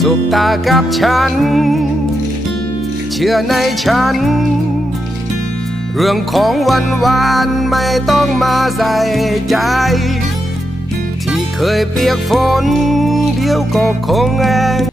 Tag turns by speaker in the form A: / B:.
A: สุบตากับฉัน เชื่อในฉัน เรื่องของวันวานไม่ต้องมาใส่ใจ ที่เคยเปียกฝน เดี๋ยวก็คงแอง